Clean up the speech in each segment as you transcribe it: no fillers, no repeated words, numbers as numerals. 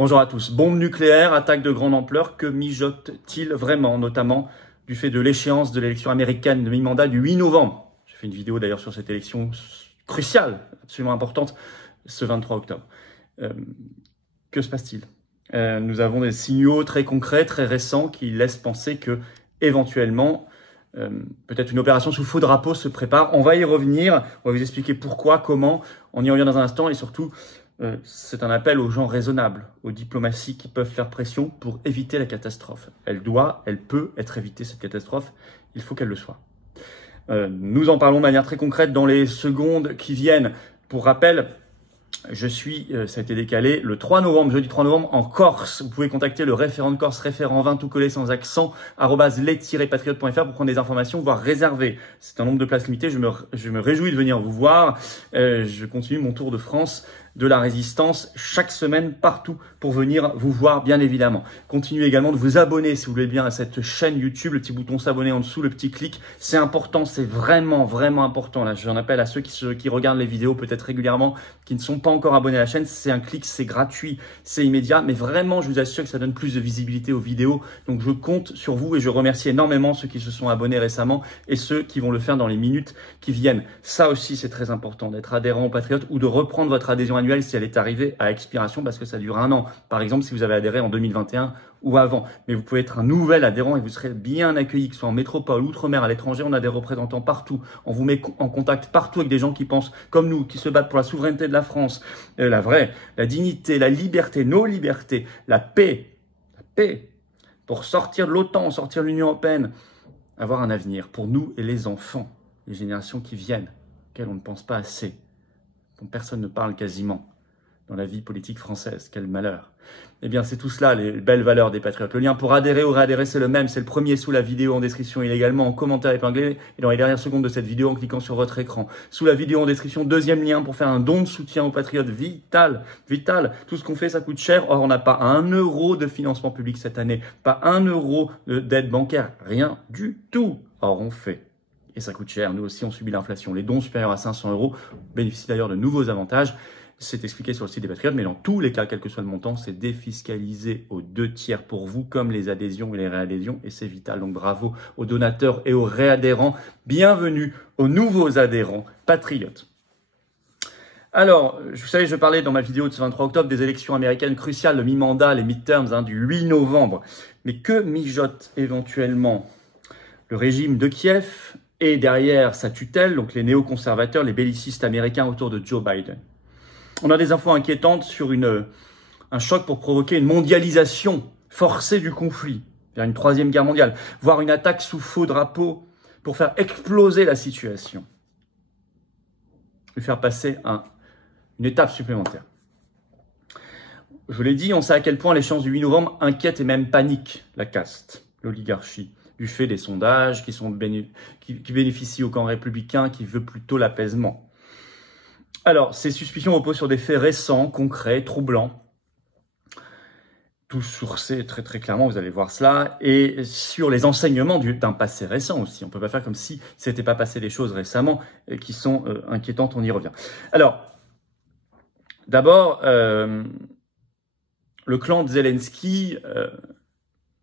Bonjour à tous. Bombe nucléaire, attaque de grande ampleur, que mijote-t-il vraiment, notamment du fait de l'échéance de l'élection américaine de mi-mandat du 8 novembre. J'ai fait une vidéo d'ailleurs sur cette élection cruciale, absolument importante, ce 23 octobre. Que se passe-t-il? Nous avons des signaux très concrets, très récents, qui laissent penser que, éventuellement, peut-être une opération sous faux drapeau se prépare. On va y revenir, on va vous expliquer pourquoi, comment, on y revient dans un instant, et surtout, c'est un appel aux gens raisonnables, aux diplomaties qui peuvent faire pression pour éviter la catastrophe. Elle peut être évitée, cette catastrophe, il faut qu'elle le soit. Nous en parlons de manière très concrète dans les secondes qui viennent. Pour rappel, ça a été décalé, le 3 novembre, jeudi 3 novembre, en Corse. Vous pouvez contacter le référent de Corse, référent 20, tout collé sans accent, @les-patriotes.fr pour prendre des informations, voire réserver. C'est un nombre de places limitées, je me réjouis de venir vous voir. Je continue mon tour de France de la résistance chaque semaine partout pour venir vous voir, bien évidemment. Continuez également de vous abonner si vous voulez bien à cette chaîne YouTube, le petit bouton s'abonner en dessous, le petit clic, c'est important, c'est vraiment important. Là, j'en appelle à ceux qui regardent les vidéos peut-être régulièrement, qui ne sont pas encore abonnés à la chaîne, c'est un clic, c'est gratuit, c'est immédiat, mais vraiment je vous assure que ça donne plus de visibilité aux vidéos, donc je compte sur vous et je remercie énormément ceux qui se sont abonnés récemment et ceux qui vont le faire dans les minutes qui viennent. Ça aussi c'est très important, d'être adhérent aux Patriotes ou de reprendre votre adhésion annuelle si elle est arrivée à expiration parce que ça dure 1 an. Par exemple, si vous avez adhéré en 2021 ou avant. Mais vous pouvez être un nouvel adhérent et vous serez bien accueilli, que ce soit en métropole, outre-mer, à l'étranger. On a des représentants partout. On vous met en contact partout avec des gens qui pensent comme nous, qui se battent pour la souveraineté de la France, la dignité, la liberté, nos libertés, la paix, pour sortir de l'OTAN, sortir de l'Union européenne, avoir un avenir pour nous et les enfants, les générations qui viennent, auxquelles on ne pense pas assez, dont personne ne parle quasiment dans la vie politique française. Quel malheur. Eh bien, c'est tout cela, les belles valeurs des Patriotes. Le lien pour adhérer ou réadhérer, c'est le même. C'est le premier sous la vidéo en description. Il est également en commentaire épinglé et dans les dernières secondes de cette vidéo en cliquant sur votre écran. Sous la vidéo en description, deuxième lien pour faire un don de soutien aux Patriotes. Vital. Tout ce qu'on fait, ça coûte cher. Or, on n'a pas 1 euro de financement public cette année. Pas 1 euro d'aide bancaire. Rien du tout. Or, on fait. Et ça coûte cher. Nous aussi, on subit l'inflation. Les dons supérieurs à 500 euros bénéficient d'ailleurs de nouveaux avantages. C'est expliqué sur le site des Patriotes, mais dans tous les cas, quel que soit le montant, c'est défiscalisé aux 2/3 pour vous, comme les adhésions et les réadhésions, et c'est vital. Donc bravo aux donateurs et aux réadhérents. Bienvenue aux nouveaux adhérents Patriotes. Alors, vous savez, je parlais dans ma vidéo de ce 23 octobre des élections américaines cruciales, le mi-mandat, les midterms du 8 novembre. Mais que mijote éventuellement le régime de Kiev et derrière sa tutelle, donc les néoconservateurs, les bellicistes américains autour de Joe Biden? On a des infos inquiétantes sur un choc pour provoquer une mondialisation forcée du conflit, vers une 3e guerre mondiale, voire une attaque sous faux drapeau pour faire exploser la situation, lui faire passer une étape supplémentaire. Je vous l'ai dit, on sait à quel point l'échéance du 8 novembre inquiète et même panique la caste, l'oligarchie, du fait des sondages qui bénéficient au camp républicain qui veut plutôt l'apaisement. Alors, ces suspicions reposent sur des faits récents, concrets, troublants, tous sourcés très très clairement, vous allez voir cela, et sur les enseignements d'un passé récent aussi. On ne peut pas faire comme si s'était pas passé des choses récemment qui sont inquiétantes, on y revient. Alors, d'abord, le clan de Zelensky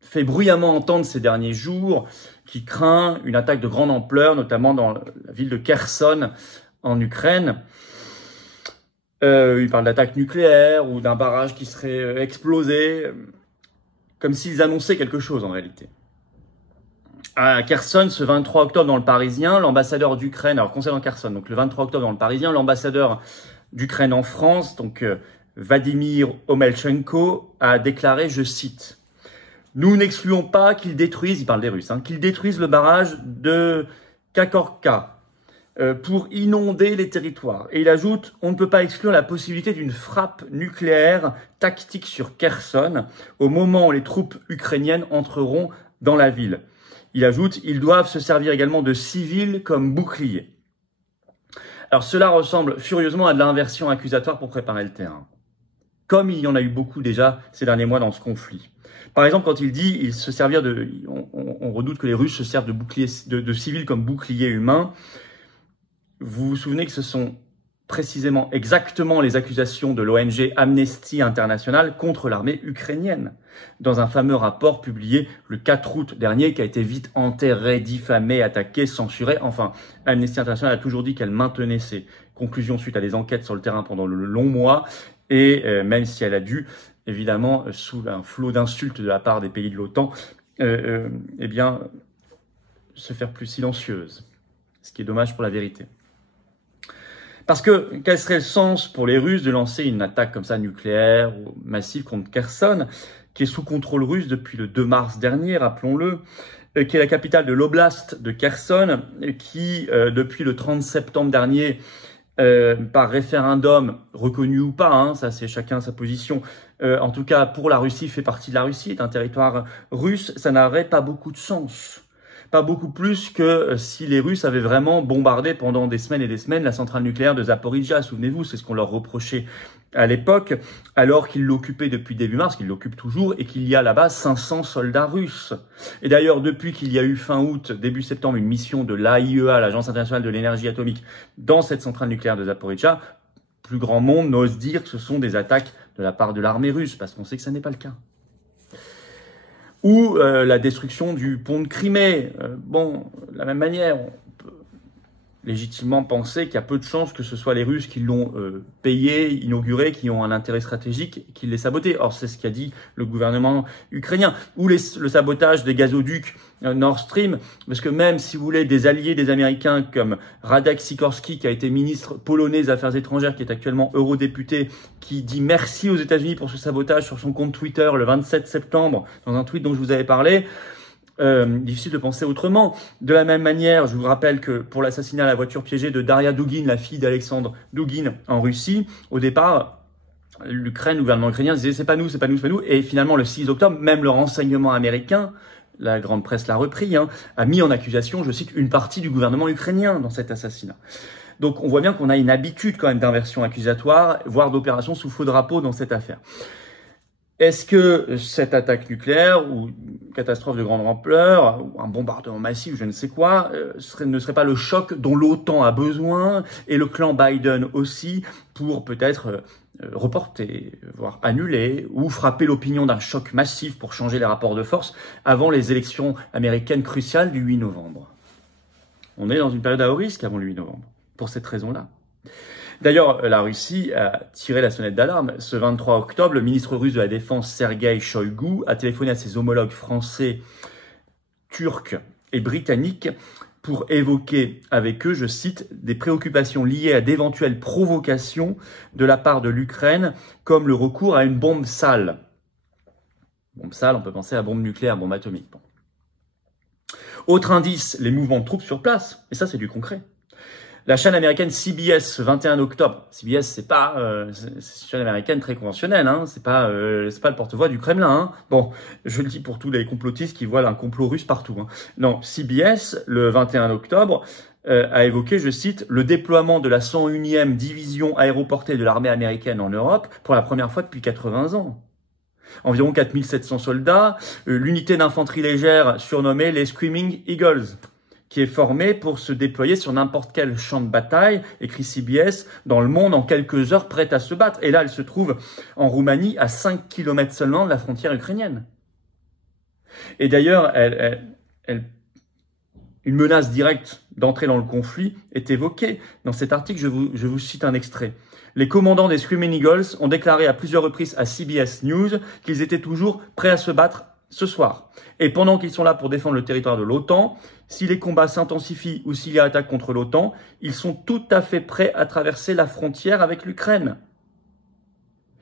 fait bruyamment entendre ces derniers jours qu'il craint une attaque de grande ampleur, notamment dans la ville de Kherson en Ukraine. Il parle d'attaque nucléaire ou d'un barrage qui serait explosé, comme s'ils annonçaient quelque chose en réalité. À Kherson, ce 23 octobre dans le Parisien, l'ambassadeur d'Ukraine, alors concernant Kherson, donc le 23 octobre dans le Parisien, l'ambassadeur d'Ukraine en France, donc Vladimir Omelchenko, a déclaré, je cite, « Nous n'excluons pas qu'ils détruisent, il parle des Russes, qu'ils détruisent le barrage de Kakhovka, pour inonder les territoires. » Et il ajoute, on ne peut pas exclure la possibilité d'une frappe nucléaire tactique sur Kherson au moment où les troupes ukrainiennes entreront dans la ville. Il ajoute, ils doivent se servir également de civils comme boucliers. Alors cela ressemble furieusement à de l'inversion accusatoire pour préparer le terrain, comme il y en a eu beaucoup déjà ces derniers mois dans ce conflit. Par exemple, quand il dit, on redoute que les Russes se servent de civils comme boucliers humains. Vous vous souvenez que ce sont précisément exactement les accusations de l'ONG Amnesty International contre l'armée ukrainienne, dans un fameux rapport publié le 4 août dernier, qui a été vite enterré, diffamé, attaqué, censuré. Enfin, Amnesty International a toujours dit qu'elle maintenait ses conclusions suite à des enquêtes sur le terrain pendant le long mois, et même si elle a dû, évidemment, sous un flot d'insultes de la part des pays de l'OTAN, eh bien, se faire plus silencieuse, ce qui est dommage pour la vérité. Parce que quel serait le sens pour les Russes de lancer une attaque comme ça nucléaire ou massive contre Kherson, qui est sous contrôle russe depuis le 2 mars dernier, rappelons-le, qui est la capitale de l'oblast de Kherson, qui, depuis le 30 septembre dernier, par référendum, reconnu ou pas, hein, ça c'est chacun sa position, en tout cas pour la Russie, fait partie de la Russie, est un territoire russe, ça n'aurait pas beaucoup de sens. Pas beaucoup plus que si les Russes avaient vraiment bombardé pendant des semaines et des semaines la centrale nucléaire de Zaporijia. Souvenez-vous, c'est ce qu'on leur reprochait à l'époque, alors qu'ils l'occupaient depuis début mars, qu'ils l'occupent toujours, et qu'il y a là-bas 500 soldats russes. Et d'ailleurs, depuis qu'il y a eu fin août, début septembre, une mission de l'AIEA, l'Agence internationale de l'énergie atomique, dans cette centrale nucléaire de Zaporijia, plus grand monde n'ose dire que ce sont des attaques de la part de l'armée russe, parce qu'on sait que ça n'est pas le cas. Ou la destruction du pont de Crimée. Bon, de la même manière, on peut légitimement penser qu'il y a peu de chances que ce soit les Russes qui l'ont payé, inauguré, qui ont un intérêt stratégique, qui l'aient saboté. Or, c'est ce qu'a dit le gouvernement ukrainien. Ou le sabotage des gazoducs Nord Stream, parce que même, si vous voulez, des alliés des Américains comme Radek Sikorski, qui a été ministre polonais des Affaires étrangères, qui est actuellement eurodéputé, qui dit merci aux États-Unis pour ce sabotage sur son compte Twitter le 27 septembre, dans un tweet dont je vous avais parlé, difficile de penser autrement. De la même manière, je vous rappelle que pour l'assassinat à la voiture piégée de Daria Dugin, la fille d'Alexandre Dugin en Russie, au départ, l'Ukraine, le gouvernement ukrainien disait c'est pas nous, c'est pas nous, c'est pas nous. Et finalement, le 6 octobre, même le renseignement américain, la grande presse l'a repris, hein, a mis en accusation, je cite, une partie du gouvernement ukrainien dans cet assassinat. Donc on voit bien qu'on a une habitude quand même d'inversion accusatoire, voire d'opération sous faux drapeau dans cette affaire. Est-ce que cette attaque nucléaire ou une catastrophe de grande ampleur ou un bombardement massif, je ne sais quoi, ne serait pas le choc dont l'OTAN a besoin et le clan Biden aussi pour peut-être reporter, voire annuler ou frapper l'opinion d'un choc massif pour changer les rapports de force avant les élections américaines cruciales du 8 novembre. On est dans une période à haut risque avant le 8 novembre, pour cette raison-là. D'ailleurs, la Russie a tiré la sonnette d'alarme. Ce 23 octobre, le ministre russe de la Défense, Sergueï Shoigu, a téléphoné à ses homologues français, turcs et britanniques pour évoquer avec eux, je cite, des préoccupations liées à d'éventuelles provocations de la part de l'Ukraine, comme le recours à une bombe sale. Bombe sale, on peut penser à bombe nucléaire, bombe atomique. Bon. Autre indice, les mouvements de troupes sur place. Et ça, c'est du concret. La chaîne américaine CBS, 21 octobre. CBS, c'est une chaîne américaine très conventionnelle, hein. C'est pas le porte-voix du Kremlin, hein. Bon, je le dis pour tous les complotistes qui voient un complot russe partout, hein. Non, CBS, le 21 octobre, a évoqué, je cite, le déploiement de la 101e division aéroportée de l'armée américaine en Europe pour la première fois depuis 80 ans. Environ 4700 soldats, l'unité d'infanterie légère surnommée les Screaming Eagles, qui est formée pour se déployer sur n'importe quel champ de bataille, écrit CBS, dans le monde en quelques heures, prête à se battre. Et là, elle se trouve en Roumanie, à 5 km seulement de la frontière ukrainienne. Et d'ailleurs, une menace directe d'entrer dans le conflit est évoquée. Dans cet article, je vous cite un extrait. Les commandants des Screaming Eagles ont déclaré à plusieurs reprises à CBS News qu'ils étaient toujours prêts à se battre ce soir. Et pendant qu'ils sont là pour défendre le territoire de l'OTAN, si les combats s'intensifient ou s'il y a attaque contre l'OTAN, ils sont tout à fait prêts à traverser la frontière avec l'Ukraine.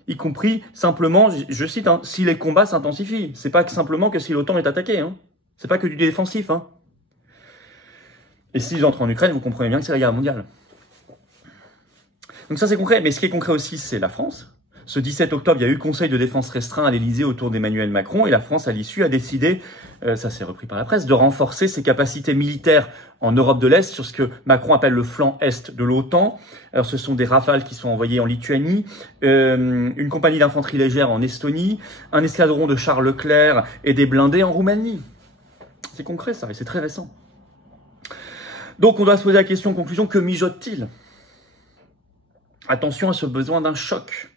Y compris simplement, je cite, hein, si les combats s'intensifient. C'est pas que simplement que si l'OTAN est attaqué, hein. C'est pas que du défensif, hein. Et s'ils entrent en Ukraine, vous comprenez bien que c'est la guerre mondiale. Donc ça c'est concret, mais ce qui est concret aussi, c'est la France. Ce 17 octobre, il y a eu conseil de défense restreint à l'Élysée autour d'Emmanuel Macron et la France, à l'issue, a décidé, ça s'est repris par la presse, de renforcer ses capacités militaires en Europe de l'Est sur ce que Macron appelle le flanc Est de l'OTAN. Alors ce sont des Rafales qui sont envoyés en Lituanie, une compagnie d'infanterie légère en Estonie, un escadron de chars Leclerc et des blindés en Roumanie. C'est concret ça, et c'est très récent. Donc on doit se poser la question, conclusion, que mijote-t-il ? Attention à ce besoin d'un choc.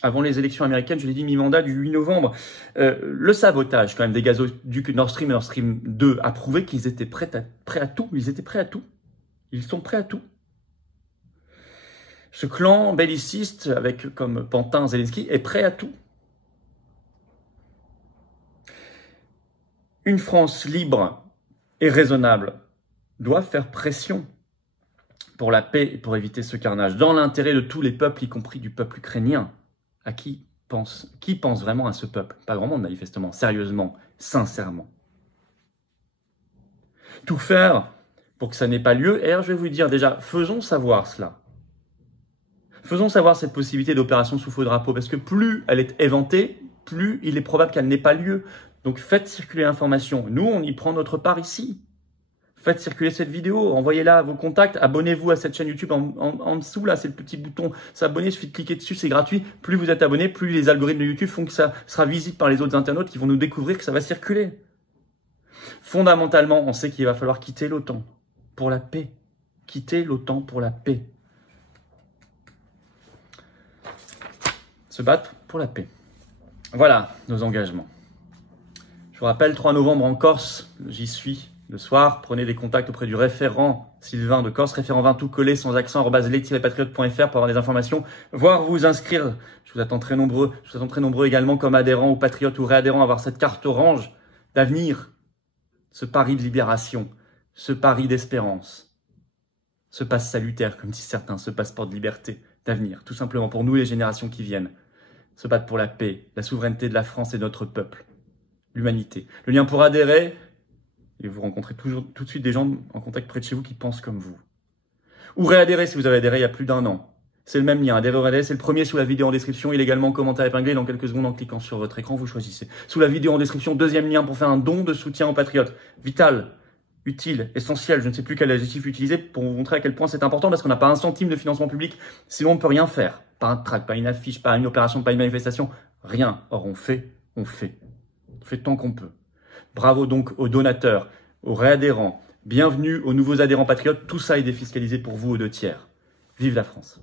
Avant les élections américaines, je l'ai dit, mi-mandat du 8 novembre. Le sabotage quand même des gazoducs Nord Stream et Nord Stream 2 a prouvé qu'ils étaient prêts à tout. Ils étaient prêts à tout. Ils sont prêts à tout. Ce clan belliciste, avec comme pantin Zelensky, est prêt à tout. Une France libre et raisonnable doit faire pression pour la paix et pour éviter ce carnage, dans l'intérêt de tous les peuples, y compris du peuple ukrainien. À qui pense vraiment à ce peuple? Pas grand monde, manifestement, sérieusement, sincèrement. Tout faire pour que ça n'ait pas lieu. Et alors, je vais vous dire déjà, faisons savoir cela. Faisons savoir cette possibilité d'opération sous faux drapeau, parce que plus elle est éventée, plus il est probable qu'elle n'ait pas lieu. Donc faites circuler l'information. Nous, on y prend notre part ici. Faites circuler cette vidéo, envoyez-la à vos contacts, abonnez-vous à cette chaîne YouTube en dessous, là, c'est le petit bouton s'abonner, il suffit de cliquer dessus, c'est gratuit. Plus vous êtes abonné, plus les algorithmes de YouTube font que ça sera visible par les autres internautes qui vont nous découvrir, que ça va circuler. Fondamentalement, on sait qu'il va falloir quitter l'OTAN pour la paix. Quitter l'OTAN pour la paix. Se battre pour la paix. Voilà nos engagements. Je vous rappelle, 3 novembre en Corse, j'y suis. Le soir, prenez des contacts auprès du référent Sylvain de Corse, référent 20 tout collé, sans accent, @les-patriotes.fr pour avoir des informations, voire vous inscrire. Je vous attends très nombreux. Je vous attends très nombreux également comme adhérents ou patriotes ou réadhérents à avoir cette carte orange d'avenir. Ce pari de libération, ce pari d'espérance, ce passe salutaire, comme disent certains, ce passeport de liberté, d'avenir, tout simplement pour nous les générations qui viennent. Se battre pour la paix, la souveraineté de la France et de notre peuple, l'humanité. Le lien pour adhérer, et vous rencontrez tout de suite des gens en contact près de chez vous qui pensent comme vous. Ou réadhérer si vous avez adhéré il y a plus d'1 an. C'est le même lien, adhérer ou réadhérer, c'est le premier sous la vidéo en description. Il est également en commentaire épinglé. Dans quelques secondes, en cliquant sur votre écran, vous choisissez. Sous la vidéo en description, deuxième lien pour faire un don de soutien aux patriotes. Vital, utile, essentiel, je ne sais plus quel adjectif utiliser pour vous montrer à quel point c'est important parce qu'on n'a pas un centime de financement public, sinon on ne peut rien faire. Pas un tract, pas une affiche, pas une opération, pas une manifestation, rien. Or on fait. On fait tant qu'on peut. Bravo donc aux donateurs, aux réadhérents. Bienvenue aux nouveaux adhérents patriotes. Tout ça est défiscalisé pour vous aux 2 tiers. Vive la France!